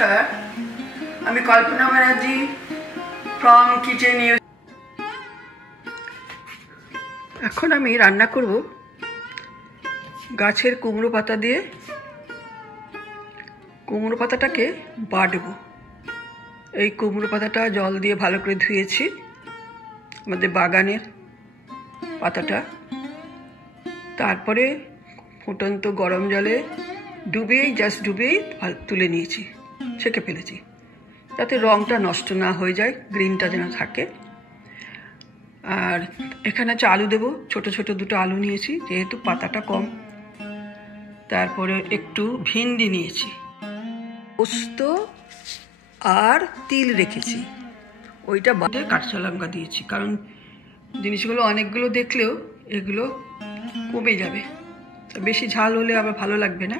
নমস্কার, আমি কল্পনা Banerjee from kitchen news. এখন আমি রান্না করব গাছের কুমড়ো পাতা দিয়ে। কুমড়ো পাতাটাকে বাটবো। এই কুমড়ো পাতাটা জল দিয়ে ভালো করে ধুয়েছি, আমাদের বাগানের পাতাটা। তারপরে ফুটন্ত গরম জলে জাস্ট ডুবিয়েই তুলে নিয়েছি, ছেঁকে ফেলেছি, যাতে রঙটা নষ্ট না হয়ে যায়, গ্রিনটা যেন থাকে। আর এখানে আছে আলু দেবো, ছোট ছোট দুটো আলু নিয়েছি যেহেতু পাতাটা কম। তারপরে একটু ভিন্ডি নিয়েছি, পোস্ত আর তিল রেখেছি, ওইটা বাদে কাঁচা লঙ্কা দিয়েছি, কারণ জিনিসগুলো অনেকগুলো দেখলেও এগুলো কমে যাবে, বেশি ঝাল হলে আবার ভালো লাগবে না।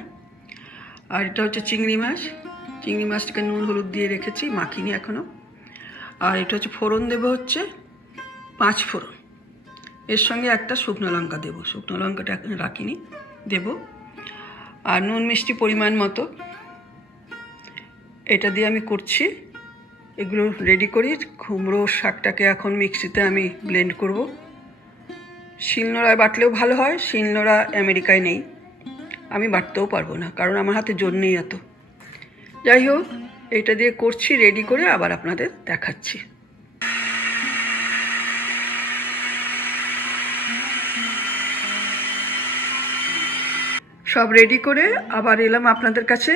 আর এটা হচ্ছে চিংড়ি মাছ, চিংড়ি মাছটাকে নুন হলুদ দিয়ে রেখেছি, মাখিনি এখনো। আর এটা হচ্ছে ফোড়ন দেবো, হচ্ছে 5 ফোড়ন, এর সঙ্গে একটা শুকনো লঙ্কা দেবো, শুকনো লঙ্কাটা এখন রাখিনি, দেব। আর নুন মিষ্টি পরিমাণ মতো। এটা দিয়ে আমি করছি, এগুলো রেডি করি। কুমড়ো শাকটাকে এখন মিক্সিতে আমি ব্লেন্ড করব। শিলনোড়ায় বাটলেও ভালো হয়, শিলনোড়া আমেরিকায় নেই, আমি বাটতেও পারবো না, কারণ আমার হাতে জোর নেই এত। যাই হোক, এটা দিয়ে করছি, রেডি করে আবার আপনাদের দেখাচ্ছি। সব রেডি করে আবার এলাম আপনাদের কাছে।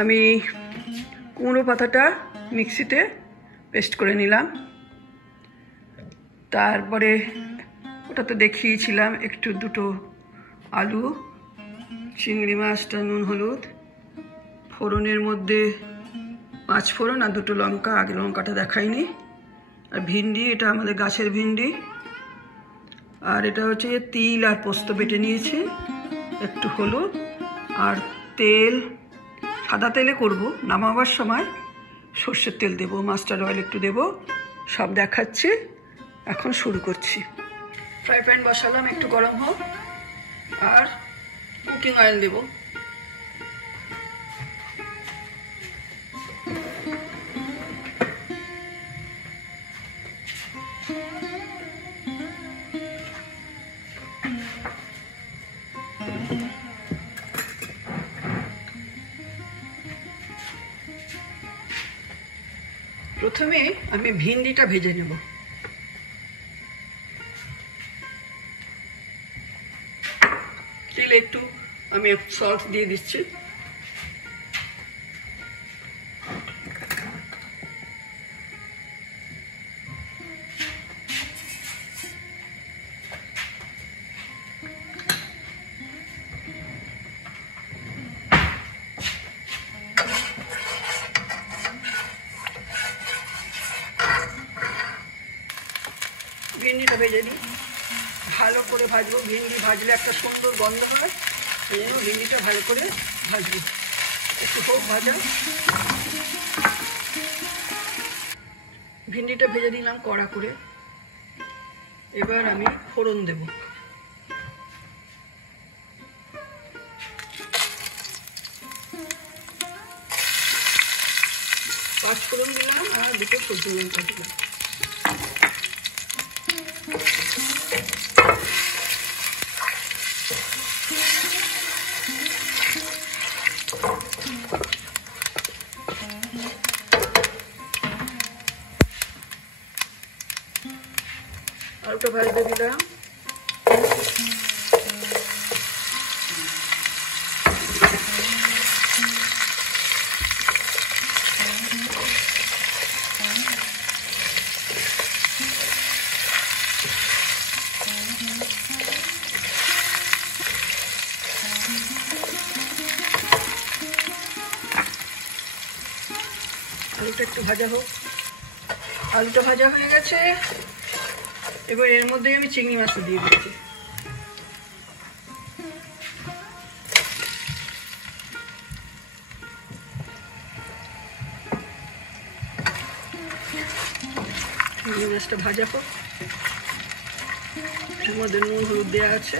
আমি কুমড়ো পাতাটা মিক্সিতে পেস্ট করে নিলাম। তারপরে ওটা তো দেখিয়েছিলাম, একটু দুটো আলু, চিংড়ি মাছটা নুন হলুদ, ফোড়নের মধ্যে 5 ফোড়ন আর 2টো লঙ্কা, আগে লঙ্কাটা দেখাইনি। আর ভিন্ডি, এটা আমাদের গাছের ভিন্ডি। আর এটা হচ্ছে তিল আর পোস্ত বেটে নিয়েছি, একটু হলুদ আর তেল, সাদা তেলে করব, নামাবার সময় সর্ষের তেল দেব, মাস্টার্ড অয়েল একটু দেব, সব দেখাচ্ছি। এখন শুরু করছি। ফ্রাই প্যান বসালাম, একটু গরম হোক, আর কুকিং অয়েল দেব। প্রথমে আমি ভিন্ডিটা ভেজে নেব। তেলে একটু আমি সল্ট দিয়ে দিচ্ছি। ভিন্ডিটা ভেজে নিই, ভালো করে ভাজবো। ভিন্ডি ভাজলে একটা সুন্দর গন্ধ হয়, সেই জন্য ভিন্ডিটা ভালো করে ভাজবো। একটু হোক ভাজা। ভিন্ডিটা ভেজে নিলাম কড়া করে। এবার আমি ফোড়ন দেব। পাঁচ ফোড়ন দিলাম আর 2টো শুকনো লঙ্কা দিলাম। আলুটা ভাজতে দিলাম। আলুটা একটু ভাজা হোক। আলুটা ভাজা হয়ে গেছে, এবার এর মধ্যে আমি চিংড়ি মাছটা দিয়ে দিচ্ছি। চিংড়ি মাছটা ভাজা হোক, এর মধ্যে নুন হলুদ দেওয়া আছে।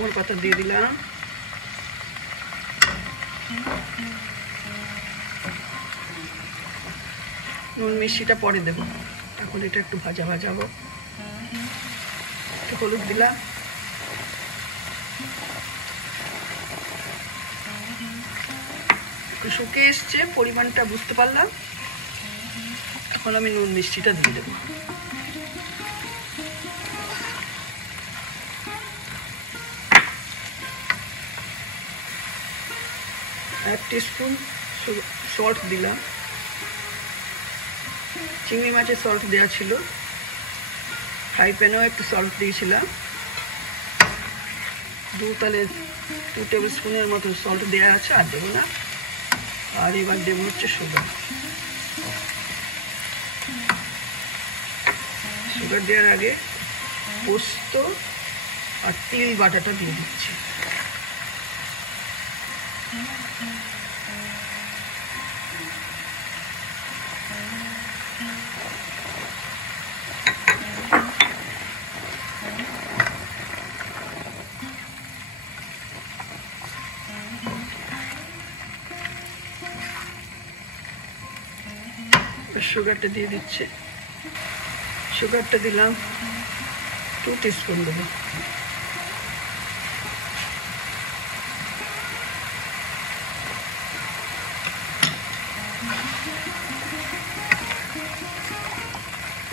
কুমড়ো পাতা দিয়ে দিলাম। নুন মিষ্টিটা পরে দেবো, এখন এটা একটু ভাজা ভাজাবো। একটু হলুদ দিলাম, একটু শুকিয়ে এসছে, পরিমাণটা বুঝতে পারলাম। এখন আমি নুন মিষ্টিটা দিয়ে দেবো। এক টিস্পুন সল্ট দিলাম। চিংড়ি মাছের সল্ট দেওয়া ছিল, ফ্রাই প্যানেও একটু সল্ট দিয়েছিলাম। 2 টেবিল স্পুনের মতো সল্ট দেওয়া আছে, আর দেবো না। আর এবার দেবো হচ্ছে সুগার। সুগার দেওয়ার আগে পোস্ত আর তিল বাটাটা দিয়ে দিচ্ছি। সুগারটা দিয়ে দিচ্ছে। সুগারটা দিলাম 2 টিস্পুন দেবো।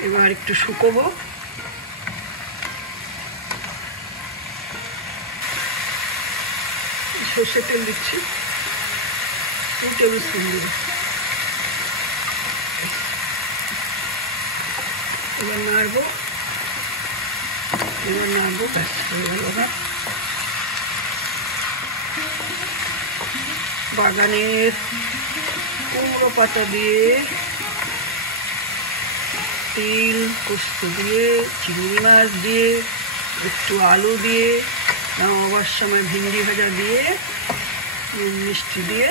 এবার একটু শুকোবো। সর্ষের তেল দিচ্ছি, 2 টেবিল স্পুন দেবো। এবার নাড়বো, ব্যাস হয়ে গেল। বাগানের কুমড়ো পাতা দিয়ে, তিল পোস্ত দিয়ে, চিংড়ি মাছ দিয়ে, একটু আলু দিয়ে, নামাবার সময় ভিন্ডি ভাজা দিয়ে, নুন মিষ্টি দিয়ে,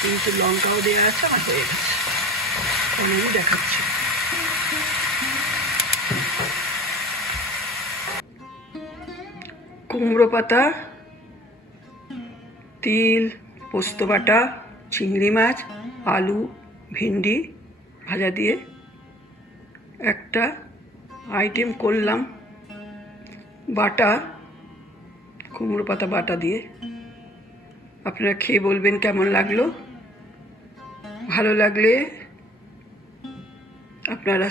কিন্তু লঙ্কাও দেওয়া আছে। আমার হয়ে গেছে, আমি দেখাচ্ছি। কুমড়ো পাতা, তিল, পোস্ত বাটা, চিংড়ি মাছ, আলু, ভিন্ডি ভাজা দিয়ে একটা আইটেম করলাম। বাটা কুমড়ো পাতা বাটা দিয়ে। আপনারা খেয়ে বলবেন কেমন লাগলো। ভালো লাগলে আপনারা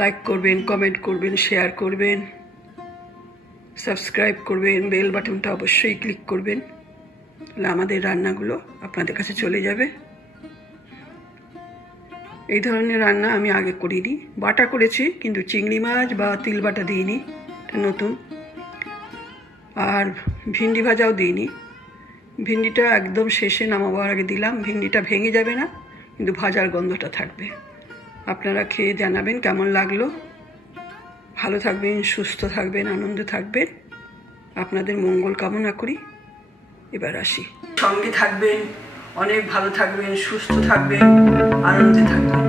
লাইক করবেন, কমেন্ট করবেন, শেয়ার করবেন, সাবস্ক্রাইব করবেন, বেল বাটনটা অবশ্যই ক্লিক করবেন, তাহলে আমাদের রান্নাগুলো আপনাদের কাছে চলে যাবে। এই ধরনের রান্না আমি আগে করিনি, বাটা করেছি কিন্তু চিংড়ি মাছ বা তিল বাটা দিইনি, এটা নতুন। আর ভিন্ডি ভাজাও দিইনি, ভিন্ডিটা একদম শেষে নামাবার আগে দিলাম। ভিন্ডিটা ভেঙে যাবে না, কিন্তু ভাজার গন্ধটা থাকবে। আপনারা খেয়ে জানাবেন কেমন লাগলো। ভালো থাকবেন, সুস্থ থাকবেন, আনন্দে থাকবেন, আপনাদের মঙ্গল কামনা করি। এবার আসি। সঙ্গে থাকবেন, অনেক ভালো থাকবেন, সুস্থ থাকবেন, আনন্দে থাকবেন।